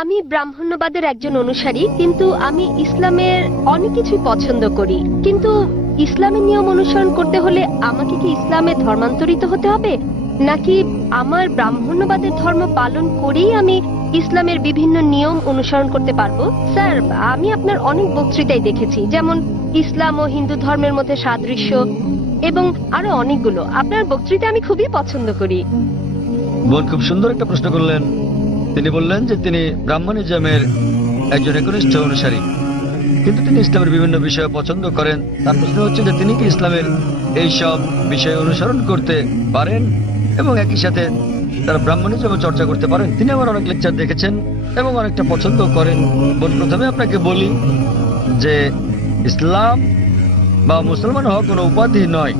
আমি ব্রাহ্মণ্যবাদের একজন অনুসারী, কিন্তু আমি ইসলামের অনেক কিছুই পছন্দ করি। কিন্তু ইসলামের নিয়ম অনুসরণ করতে হলে আমাকে কি ইসলামে ধর্মান্তরিত হতে হবে, নাকি আমার ব্রাহ্মণ্যবাদের ধর্ম পালন করেই আমি ইসলামের বিভিন্ন নিয়ম অনুসরণ করতে পারবো? স্যার, আমি আপনার অনেক বক্তৃতাই দেখেছি, যেমন ইসলাম ও হিন্দু ধর্মের মধ্যে সাদৃশ্য এবং আরো অনেকগুলো। আপনার বক্তৃতা আমি খুবই পছন্দ করি। বোন খুব সুন্দর একটা প্রশ্ন করলেন। তিনি বললেন যে তিনি ব্রাহ্মণিজমের একজন একনিষ্ঠ অনুসারী, কিন্তু তিনি ইসলামের বিভিন্ন বিষয় পছন্দ করেন। তার প্রশ্ন হচ্ছে যে তিনি কি ইসলামের এই সব বিষয় অনুসরণ করতে পারেন এবং একই সাথে তারা ব্রাহ্মণিজম চর্চা করতে পারেন। তিনি আমার অনেক লেকচার দেখেছেন এবং অনেকটা পছন্দ করেন। বোন, প্রথমে আপনাকে বলি যে ইসলাম বা মুসলমান হওয়া কোনো উপাধি নয়।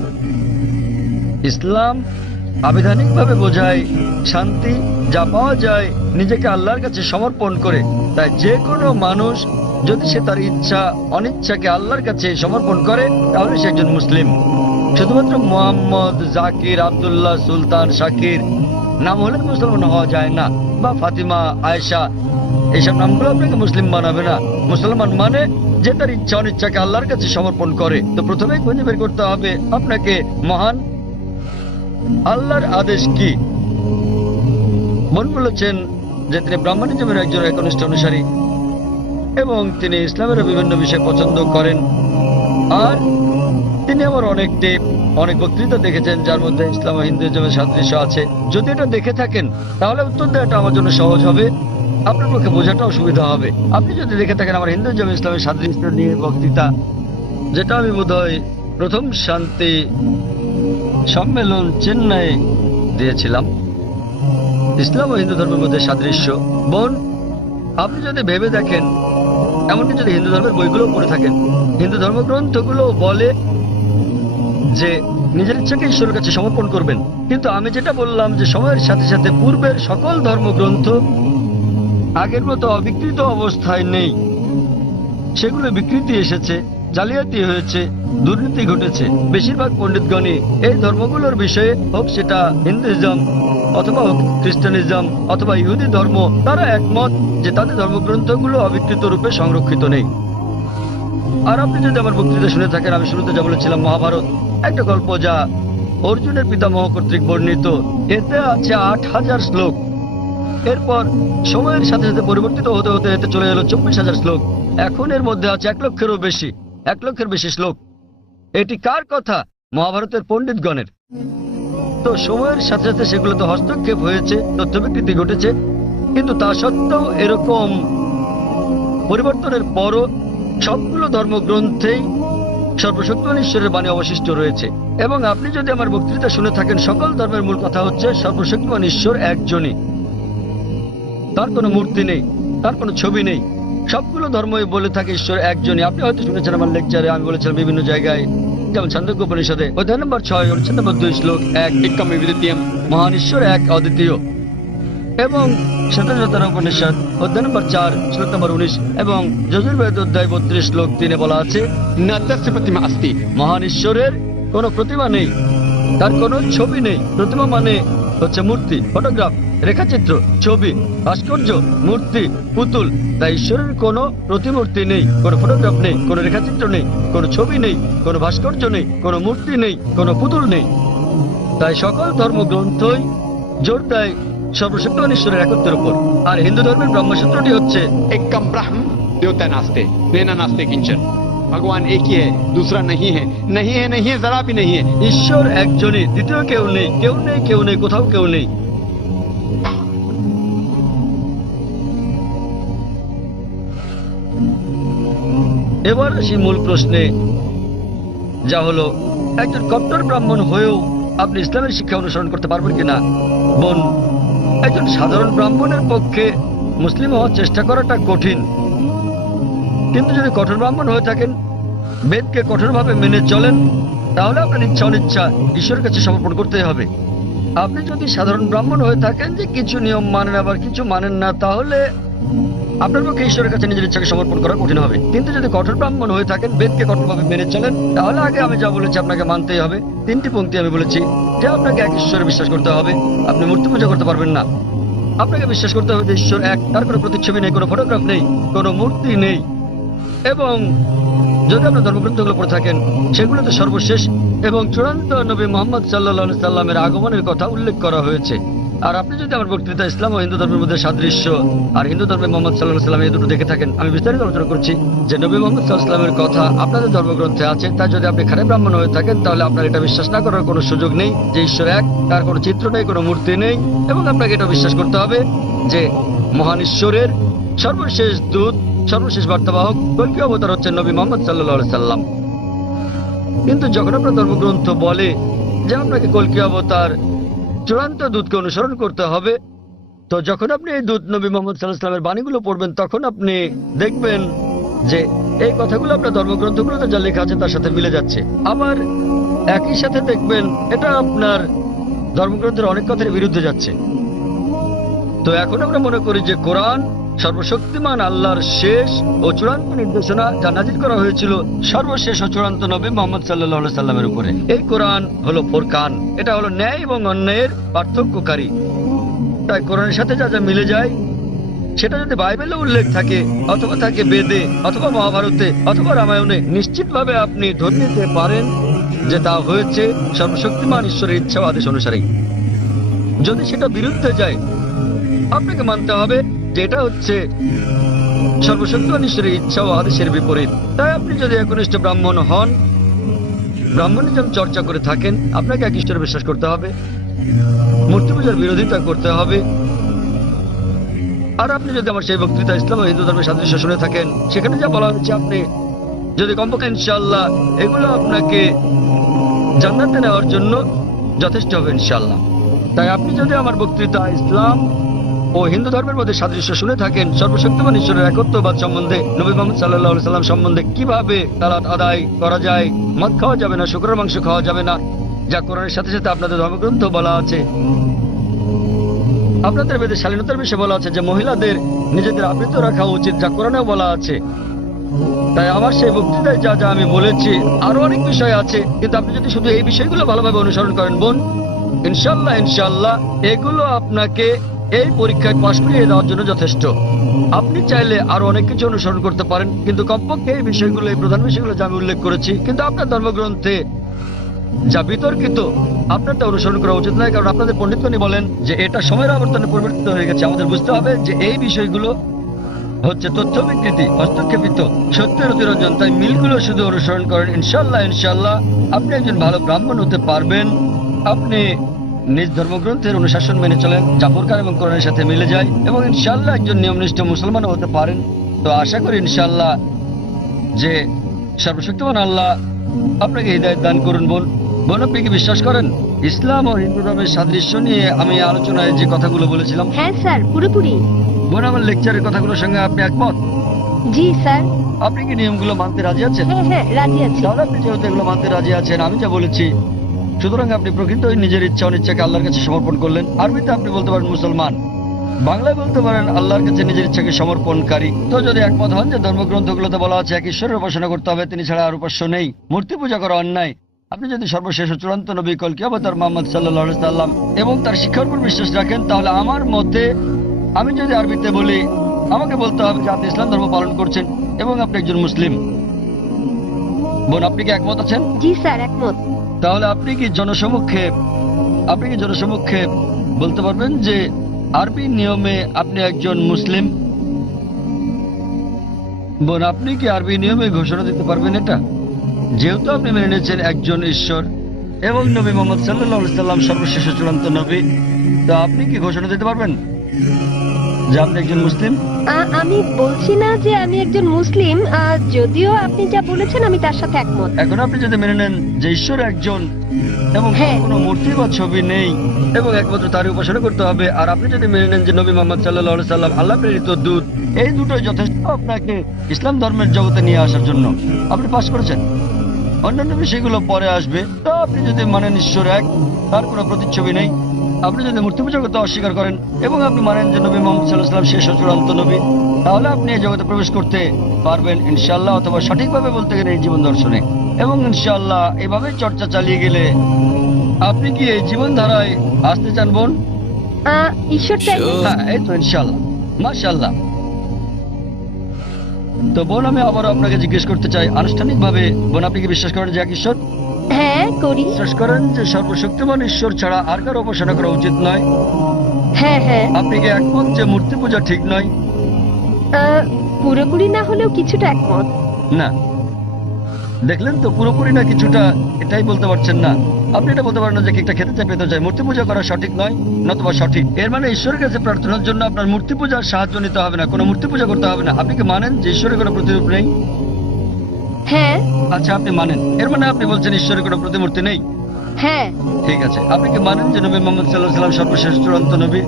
ইসলাম আবিধানিকভাবে বোঝায় শান্তি, যা পাওয়া যায় নিজেকে আল্লাহর কাছে সমর্পণ করে। তাই যে কোনো মানুষ যদি সে তার ইচ্ছা অনিচ্ছাকে আল্লাহর কাছে সমর্পণ করে তাহলে সে একজন মুসলিম। শুধুমাত্র মোহাম্মদ, জাকির, আব্দুল্লাহ, সুলতান, শাকির নাম হলে মুসলমান হওয়া যায় না, বা ফাতিমা, আয়েশা, এইসব নামগুলো আপনাকে মুসলিম বানাবে না। মুসলমান মানে যে তার ইচ্ছা অনিচ্ছাকে আল্লাহর কাছে সমর্পণ করে। তো প্রথমে খুঁজে বের করতে হবে আপনাকে মহান আল্লাহর আদেশ কি। মন বলেছেন যে তিনি ব্রাহ্মণিজমের একজন একনিষ্ঠ অনুসারী এবং তিনি ইসলামের বিভিন্ন বিষয় পছন্দ করেন। আর তিনি আমার অনেক বক্তৃতা দেখেছেন যার মধ্যে ইসলাম ও হিন্দুইজমের সাদৃশ্য আছে। যদি এটা দেখে থাকেন তাহলে উত্তর দেওয়াটা আমার জন্য সহজ হবে, আপনার পক্ষে বোঝাটাও সুবিধা হবে। আপনি যদি দেখে থাকেন আমার হিন্দুইজম ইসলামের সাদৃশ্য নিয়ে বক্তৃতা, যেটা আমি বোধহয় প্রথম শান্তি সম্মেলন চেন্নাই দিয়েছিলাম, ইসলাম ও হিন্দু ধর্মের মধ্যে সাদৃশ্য। বোন, আপনি যদি ভেবে দেখেন, এমনকি যদি হিন্দু ধর্মের বইগুলো পড়ে থাকেন, হিন্দু ধর্মগ্রন্থগুলো বলে যে নিজের ইচ্ছাকে ঈশ্বরের কাছে সমর্পণ করবেন। কিন্তু আমি যেটা বললাম যে সময়ের সাথে সাথে পূর্বের সকল ধর্মগ্রন্থ আগের মতো অবিকৃত অবস্থায় নেই। সেগুলো বিকৃতি এসেছে, জালিয়াতি হয়েছে, দুর্নীতি ঘটেছে। বেশিরভাগ পণ্ডিতগণই এই ধর্মগুলোর বিষয়ে, হোক সেটা হিন্দুইজম অথবা হোক খ্রিস্টানিজম অথবা ইহুদি ধর্ম, তারা একমত যে তাদের ধর্মগ্রন্থগুলো অবিকৃত রূপে সংরক্ষিত নেই। আর আপনি যদি আমার বক্তৃতা শুনে থাকেন, আমি শুরুতে যা বলেছিলাম, মহাভারত একটা গল্প যা অর্জুনের পিতামহ কর্তৃক বর্ণিত। এতে আছে ৮,০০০ শ্লোক। এরপর সময়ের সাথে সাথে পরিবর্তিত হতে হতে এতে চলে এলো ২৪,০০০ শ্লোক। এখন এর মধ্যে আছে ১,০০,০০০ বেশি শ্লোক। এটি কার কথা? মহাভারতের পণ্ডিতগণের। তো সময়ের সাথে সাথে সেগুলোতে হস্তক্ষেপ হয়েছে, তথ্য বিকৃতি ঘটেছে, কিন্তু তা সত্ত্বেও এরকম পরিবর্তনের পরও সবগুলো ধর্মগ্রন্থেই সর্বশক্তিমান ঈশ্বরের বাণী অবশিষ্ট রয়েছে। এবং আপনি যদি আমার বক্তৃতা শুনে থাকেন, সকল ধর্মের মূল কথা হচ্ছে সর্বশক্তিমান ঈশ্বর একজনই, তার কোনো মূর্তি নেই, তার কোনো ছবি নেই। সবগুলো ধর্মই বলে থাকে ঈশ্বর একজনই। আপনি হয়তো শুনেছেন আমার লেকচারে আমি বলেছিলাম বিভিন্ন জায়গায়, যেমন ছান্দোক্য উপনিষদে অধ্যায় নম্বর ৬ অনুচ্ছেদ নম্বর ২ শ্লোক ১, একম বিদ্যুতিয়ম, মহান ঈশ্বর এক, অদ্বিতীয়। এবং শতশতর উপনিষদ অধ্যায় নম্বর ৪ শ্লোক নম্বর ১৯ এবং যজুর্বেদ অধ্যায় ৩২ শ্লোক ৩ বলা আছে, না তস্য প্রতিমা আস্তি, মহান ঈশ্বরের কোনো প্রতিমা নেই, তার কোনো ছবি নেই। প্রতিমা মানে হচ্ছে মূর্তি, ফটোগ্রাফ, রেখাচিত্র, ছবি, ভাস্কর্য, মূর্তি, পুতুল। তাই ঈশ্বরের কোনো প্রতিমূর্তি নেই, কোনো ফটোগ্রাফ নেই, কোনো রেখাচিত্র নেই, কোনো ছবি নেই, কোনো ভাস্কর্য নেই, কোনো মূর্তি নেই, কোনো পুতুল নেই। তাই সকল ধর্মগ্রন্থই জোর দেয় সর্বশক্তিমান ঈশ্বরের একত্বের উপর। আর হিন্দু ধর্মের ব্রহ্মসূত্রটি হচ্ছে एकम ब्रह्म देवता नास्ते नेना नास्ते किंचन, भगवान एक ही है, दूसरा नहीं है, नहीं है, नहीं है, जरा भी नहीं है। ঈশ্বর একজনই, দ্বিতীয় কেউ নেই, কেউ নেই, কেউ নেই, কোথাও কেউ নেই। এবার আসি মূল প্রশ্নে, যা হলো একজন কট্টর ব্রাহ্মণ হয়েও আপনি ইসলামের শিক্ষা অনুসরণ করতে পারবেন কিনা। বোন, একজন সাধারণ ব্রাহ্মণের পক্ষে মুসলিম হওয়ার চেষ্টা করাটা কঠিন, কিন্তু যদি কঠোর ব্রাহ্মণ হয়ে থাকেন, বেদকে কঠোরভাবে মেনে চলেন, তাহলে আপনার ইচ্ছা অনিচ্ছা ঈশ্বরের কাছে সমর্পণ করতেই হবে। আপনি যদি সাধারণ ব্রাহ্মণ হয়ে থাকেন যে কিছু নিয়ম মানেন আবার কিছু মানেন না, তাহলে আপনার পক্ষে ঈশ্বরের কাছে নিজের ইচ্ছাকে সমর্পণ করা কঠিন হবে। কিন্তু যদি কঠোর ব্রাহ্মণ হয়ে থাকেন, বেদকে কঠোরভাবে মেনে চলেন, তাহলে আগে আমি যা বলেছি আপনাকে মানতেই হবে। ৩টি পংক্তি আমি বলেছি যে আপনাকে এক ঈশ্বরে বিশ্বাস করতে হবে, আপনি মূর্তি পূজা করতে পারবেন না। আপনাকে বিশ্বাস করতে হবে যে ঈশ্বর এক, তার কোনো প্রতিচ্ছবি নেই, কোনো ফটোগ্রাফ নেই, কোনো মূর্তি নেই। এবং যদি আপনার ধর্মগ্রন্থগুলো পড়ে থাকেন, সেগুলোতে সর্বশেষ এবং চূড়ান্ত নবী মোহাম্মদ সাল্লাল্লাহু আলাইহি সাল্লামের আগমনের কথা উল্লেখ করা হয়েছে। আর আপনি যদি আমার বক্তৃতা ইসলাম ও হিন্দু ধর্মের মধ্যে সাদৃশ্য আর হিন্দু ধর্মে মোহাম্মদ সাল্লাল্লাহু আলাইহি সাল্লাম এই দুটো দেখে থাকেন, আমি বিস্তারিত আলোচনা করছি যে নবী মোহাম্মদ সাল্লাল্লাহু আলাইহি সাল্লামের কথা আপনাদের ধর্মগ্রন্থে আছে। তাই যদি আপনি খারাপ ব্রাহ্মণ হয়ে থাকেন, তাহলে আপনার এটা বিশ্বাস না করার কোনো সুযোগ নেই যে ঈশ্বর এক, তার কোনো চিত্র নেই, কোনো মূর্তি নেই। এবং আপনাকে এটা বিশ্বাস করতে হবে যে মহান ঈশ্বরের সর্বশেষ দূত, সর্বশেষ বার্তাবাহক কল্কি অবতার হচ্ছেন নবী মোহাম্মদ সাল্লাল্লাহু আলাইহি সাল্লাম। কিন্তু যখন আপনার ধর্মগ্রন্থ বলে যে আপনাকে কল্কি অবতার চূড়ান্ত দূতকে অনুসরণ করতে হবে, তো যখন আপনি এই দূত নবী মোহাম্মদ সাল্লাল্লাহু আলাইহি সাল্লামের বাণীগুলো পড়বেন, তখন আপনি দেখবেন যে এই কথাগুলো আপনার ধর্মগ্রন্থগুলোতে যা লেখা আছে তার সাথে মিলে যাচ্ছে। আবার একই সাথে দেখবেন এটা আপনার ধর্মগ্রন্থের অনেক কথার বিরুদ্ধে যাচ্ছে। তো এখন আমরা মনে করি যে কোরআন সর্বশক্তিমান আল্লাহর শেষ ও চূড়ান্ত নির্দেশনা, যা নাজিল করা হয়েছিল সর্বশেষ ও চূড়ান্ত নবী মোহাম্মদ সাল্লাল্লাহু আলাইহি সাল্লামের উপরে। এই কোরআন হলো ফুরকান, এটা হলো ন্যায় এবং অন্যায়ের পার্থক্যকারী। তাই কোরআনের সাথে যা যা মিলে যায়, সেটা যদি বাইবেলে উল্লেখ থাকে, অথবা থাকে বেদে, অথবা মহাভারতে, অথবা রামায়ণে, নিশ্চিতভাবে আপনি ধরে নিতে পারেন যে তা হয়েছে সর্বশক্তিমান ঈশ্বরের ইচ্ছা ও আদেশ অনুসারে। যদি সেটা বিরুদ্ধে যায়, আপনাকে মানতে হবে যে এটা হচ্ছে সর্বশক্তিমান ঈশ্বরের ইচ্ছা ও আদেশের বিপরীত। তাই আপনি যদি একনিষ্ঠ ব্রাহ্মণ হন, ব্রাহ্মণিজম চর্চা করে থাকেন, আপনাকে এক ঈশ্বরে বিশ্বাস করতে হবে, মূর্তি পূজার বিরোধিতা করতে হবে। আর আপনি যদি আমার সেই বক্তৃতা ইসলাম ও হিন্দু ধর্মের সাদৃশ্য শুনে থাকেন, সেখানে যা বলা হচ্ছে, আপনি যদি কমপক্ষে ইনশাআল্লাহ এগুলো আপনাকে জান্নাতে নেওয়ার জন্য যথেষ্ট হবে ইনশাআল্লাহ। তাই আপনি যদি আমার বক্তৃতা ইসলাম ও হিন্দু ধর্মের মধ্যে সাদৃশ্য শুনে থাকেন, সর্বশক্তিমান ঈশ্বরের একত্ববাদ সম্বন্ধে, নবী মুহাম্মদ সাল্লাল্লাহু আলাইহি সাল্লাম সম্বন্ধে, কিভাবে সালাত আদায় করা যায়, মদ খাওয়া যাবে না, শুকরের মাংস খাওয়া যাবে না, যা কোরআনের সাথে সাথে আপনাদের ধর্মগ্রন্থ বলা আছে, আপনাদের বেদে শালীনতার বিষয়ে বলা আছে যে মহিলাদের নিজেদের আবৃত রাখা উচিত, যা কোরআনেও বলা আছে। তাই আমার সেই বক্তৃতায় যা যা আমি বলেছি, আরো অনেক বিষয় আছে, কিন্তু আপনি যদি শুধু এই বিষয়গুলো ভালোভাবে অনুসরণ করেন বোন, ইনশাল্লাহ ইনশাল্লাহ এগুলো আপনাকে এই পরীক্ষায় পাশ করিয়ে দেওয়ার জন্য যথেষ্ট। আপনি চাইলে আরো অনেক কিছু অনুসরণ করতে পারেন, কিন্তু কমপক্ষে এই বিষয়গুলো, এই প্রধান বিষয়গুলো যা আমি উল্লেখ করেছি, কিন্তু আপনার ধর্মগ্রন্থে যা বিতর্কিত, আপনার তা অনুসরণ করা উচিত নয়। কারণ আপনাদের পণ্ডিতগণই বলেন যে এটা সময়ের আবর্তনে পরিবর্তিত হয়ে গেছে। আমাদের বুঝতে হবে যে এই বিষয়গুলো হচ্ছে তথ্য বিকৃতি, হস্তক্ষেপিত, সত্যের অতিরঞ্জন। তাই মিলগুলো শুধু অনুসরণ করেন, ইনশাল্লাহ ইনশাল্লাহ আপনি একজন ভালো ব্রাহ্মণ হতে পারবেন। আপনি নিজ ধর্মগ্রন্থের অনুশাসন মেনে চলেন, যা ফুরকান এবং কোরআনের সাথে মিলে যায়, এবং ইনশাল্লাহ একজন নিয়মনিষ্ঠ মুসলমানও হতে পারেন। তো আশা করি ইনশাল্লাহ যে সর্বশক্তিমান আল্লাহ আপনাকে হৃদায়াত দান করুন। বোন, আপনি কি বিশ্বাস করেন ইসলাম ও হিন্দু ধর্মের সাদৃশ্য নিয়ে আমি আলোচনায় যে কথাগুলো বলেছিলাম? হ্যাঁ স্যার, পুরোপুরি। বোন, আমার লেকচারের কথাগুলোর সঙ্গে আপনি একমত? জি স্যার। আপনি কি নিয়মগুলো মানতে রাজি আছেন? হ্যাঁ হ্যাঁ, রাজি আছি। তাহলে আপনি যেহেতু এগুলো মানতে রাজি আছেন, আমি যা বলেছি, সুতরাং আপনি প্রকৃত নিজের ইচ্ছা অনিচ্ছাকে আল্লাহর কাছে সমর্পণ করলেন। আরবিতে আপনি বলতে পারেন মুসলমান, বাংলায় বলতে পারেন আল্লাহর কাছে নিজের ইচ্ছাকে সমর্পণকারী। তো যদি একমত হন যে ধর্মগ্রন্থগুলোতে বলা আছে এক ঈশ্বরের উপাসনা করতে হবে, তিনি ছাড়া আর উপাস্য নেই, মূর্তি পূজা করা অন্যায়, আপনি যদি সর্বশেষ ও চূড়ান্ত নবী কল্কি অবতার মুহাম্মদ সাল্লাল্লাহু আলাইহি সাল্লাম এবং তার শিক্ষার উপর বিশ্বাস রাখেন, তাহলে আমার মতে, আমি যদি আরবিতে বলি, আমাকে বলতে হবে যে আপনি ইসলাম ধর্ম পালন করছেন এবং আপনি একজন মুসলিম। বোন, আপনি কি একমত আছেন? জি স্যার, একমত। তাহলে আপনি কি জনসমক্ষে বলতে পারবেন যে আরবি নিয়মে আপনি একজন মুসলিম? বোন, আপনি কি আরবি নিয়মে ঘোষণা দিতে পারবেন এটা? যেহেতু আপনি মেনে নিয়েছেন একজন ঈশ্বর এবং নবী মুহাম্মদ সাল্লাল্লাহু আলাইহি সাল্লাম সর্বশেষ চূড়ান্ত নবী, তো আপনি কি ঘোষণা দিতে পারবেন যে আপনি একজন মুসলিম? আমি বলছি না যে আমি একজন মুসলিম, যদিও আপনি যা বলেছেন আমি তার সাথে একমত। এখন আপনি যদি মেনে নেন যে ঈশ্বর একজন এবং হ্যাঁ। কোনো মূর্তি বা ছবি নেই এবং একমাত্র তারই উপাসনা করতে হবে, আর আপনি যদি মেনে নেন যে নবী মুহাম্মদ সাল্লাল্লাহু আলাইহি সাল্লাম আল্লাহ প্রেরিত দূত, এই দুটোই যথেষ্ট আপনাকে ইসলাম ধর্মের জগতে নিয়ে আসার জন্য। আপনি পাস করেছেন, অন্যান্য বিষয়গুলো পরে আসবে। তো আপনি যদি মানেন ঈশ্বর এক, তার কোনো প্রতিচ্ছবি নেই, আপনি যদি মূর্তি পূজা করতে অস্বীকার করেন এবং আপনি মানেন যে নবী মুহাম্মদ সাল্লাল্লাহু আলাইহি সাল্লাম শেষ ও চূড়ান্ত নবী, তাহলে আপনি এই জগতে প্রবেশ করতে পারবেন ইনশাআল্লাহ, অথবা সঠিকভাবে বলতে গেলে এই জীবন দর্শনে। এবং ইনশাআল্লাহ এভাবে চর্চা চালিয়ে গেলে আপনি কি এই জীবনধারায় আসতে চান বোন? ঈশ্বর চাইলে হ্যাঁ, এই তো ইনশাআল্লাহ, মাশাআল্লাহ। তো বোন, আমি আবার আপনাকে জিজ্ঞেস করতে চাই আনুষ্ঠানিকভাবে, বোন আপনি কি বিশ্বাস করেন যে এক ঈশ্বর? হ্যাঁ করি। বিশ্বাস করেন যে সর্বশক্তিমান ঈশ্বর ছাড়া আর কারো উপাসনা করা উচিত নয়? হ্যাঁ হ্যাঁ। আপনি কি একমত যে মূর্তি পূজা ঠিক নয়? পুরোপুরি না হলেও কিছুটা একমত। না, দেখলেন তো, পুরোপুরি না কিছুটা, এটাই বলতে পারছেন না। আপনি এটা বলতে পারেন না যে কেকটা খেতে চাই পেতে চাই। মূর্তি পূজা করা সঠিক নয়, নতুবা সঠিক। এর মানে ঈশ্বরের কাছে প্রার্থনার জন্য আপনার মূর্তি পূজার সাহায্য নিতে হবে না, কোনো মূর্তি পূজা করতে হবে না। আপনি কি মানেন যে ঈশ্বরের কোনো প্রতিরূপ নেই? হ্যাঁ আচ্ছা, আপনি মানেন, এর মানে আপনি বলছেন ঈশ্বরের কোনো প্রতিমূর্তি নেই। হ্যাঁ। ঠিক আছে, আপনি কি মানেন যে নবী মোহাম্মদ সাল্লাল্লাহু আলাইহি ওয়াসাল্লাম সর্বশেষ চূড়ান্ত নবী?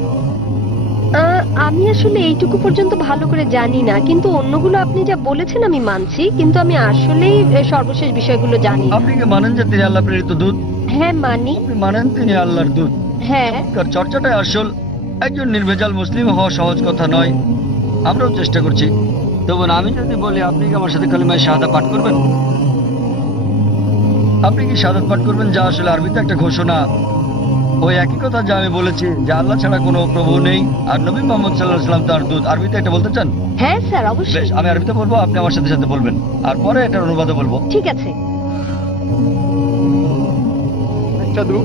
আমি আসলে এইটুকু পর্যন্ত ভালো করে জানি না, কিন্তু অন্যগুলো আপনি যা বলেছেন আমি মানছি, কিন্তু আমি আসলেই সর্বশেষ বিষয়গুলো জানি না। আপনি কি মানেন যে তিনি আল্লাহ প্রেরিত দূত? হ্যাঁ মানি। আপনি মানেন তিনি আল্লাহর দূত? হ্যাঁ। তার চর্চাটাই আসল। একজন নির্ভেজাল মুসলিম হওয়া সহজ কথা নয়, আমরাও চেষ্টা করছি। তো বোন, আমি যদি বলি আপনি কি আমার সাথে কালিমায়ে শাহাদা পাঠ করবেন? আপনি কি শাহাদাত পাঠ করবেন, যা আসলে আরবিতে একটা ঘোষণা, ওই একই কথা যা আমি বলেছি যে আল্লাহ ছাড়া কোনো প্রভু নেই আর নবী মোহাম্মদ সাল্লাল্লাহু আলাইহি ওয়াসাল্লাম তার দূত। আরবিতে এটা বলতে চান? হ্যাঁ স্যার অবশ্যই। বেশ, আমি আরবিতে বলবো, আপনি আমার সাথে সাথে বলবেন, আর পরে এটার অনুবাদও বলবো। ঠিক আছে। अशहदु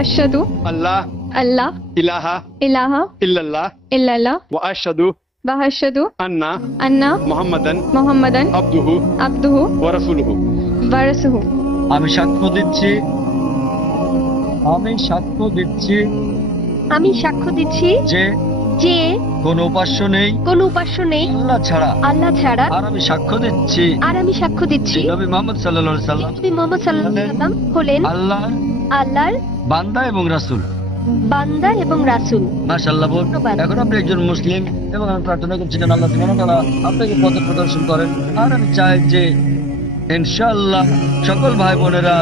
अशहदु अल्लाह अल्लाह इलाहा इलाहा इल्लल्लाह इल्लल्लाह व अशहदु व अशहदु अन्ना अन्ना मुहम्मदन मुहम्मदन अब्दुहु अब्दुहु व रसूलुहु। व रसूलुहु। আমি সাক্ষ্য দিচ্ছি, আমি সাক্ষ্য দিচ্ছি যে যে কোনো উপাস্য নেই কোনো উপাস্য নেই আল্লাহ ছাড়া। আল্লাহ ছাড়া। আর আমি সাক্ষ্য দিচ্ছি আর আমি সাক্ষ্য দিচ্ছি যে নবী মোহাম্মদ সাল্লাল্লাহু আলাইহি সাল্লাম নবী মুহাম্মদ সাল্লাল্লাহু আলাইহি ওয়াসাল্লাম হলেন আল্লাহর আল্লাহর বান্দা এবং রাসূল। বান্দা এবং রাসূল। মাশাআল্লাহ বোন, ধন্যবাদ। এখন আপনি একজন মুসলিম এবং আমি প্রার্থনা করছি যেন আল্লাহ সুবহানাহু ওয়া তাআলা আপনাকে পথ প্রদর্শন করেন। আর আমি চাই যে ইনশাআল্লাহ সকল ভাই বোনেরা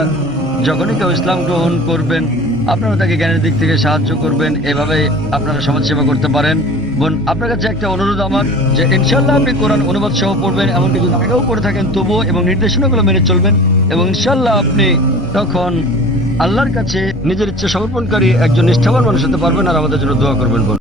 যখনই কেউ ইসলাম গ্রহণ করবেন, আপনারা তাকে জ্ঞানের দিক থেকে সাহায্য করবেন, এভাবে আপনারা সমাজ সেবা করতে পারেন। বোন, আপনার কাছে একটা অনুরোধ আমার, যে ইনশাআল্লাহ আপনি কোরআন অনুবাদ সহ পড়বেন, এমনকি যদি আগেও পড়ে থাকেন তবুও, এবং নির্দেশনাগুলো মেনে চলবেন, এবং ইনশাআল্লাহ আপনি তখন আল্লাহর কাছে নিজের ইচ্ছা সমর্পণকারী একজন নিষ্ঠাবান মানুষ হতে পারবেন। আর আমাদের জন্য দোয়া করবেন বোন।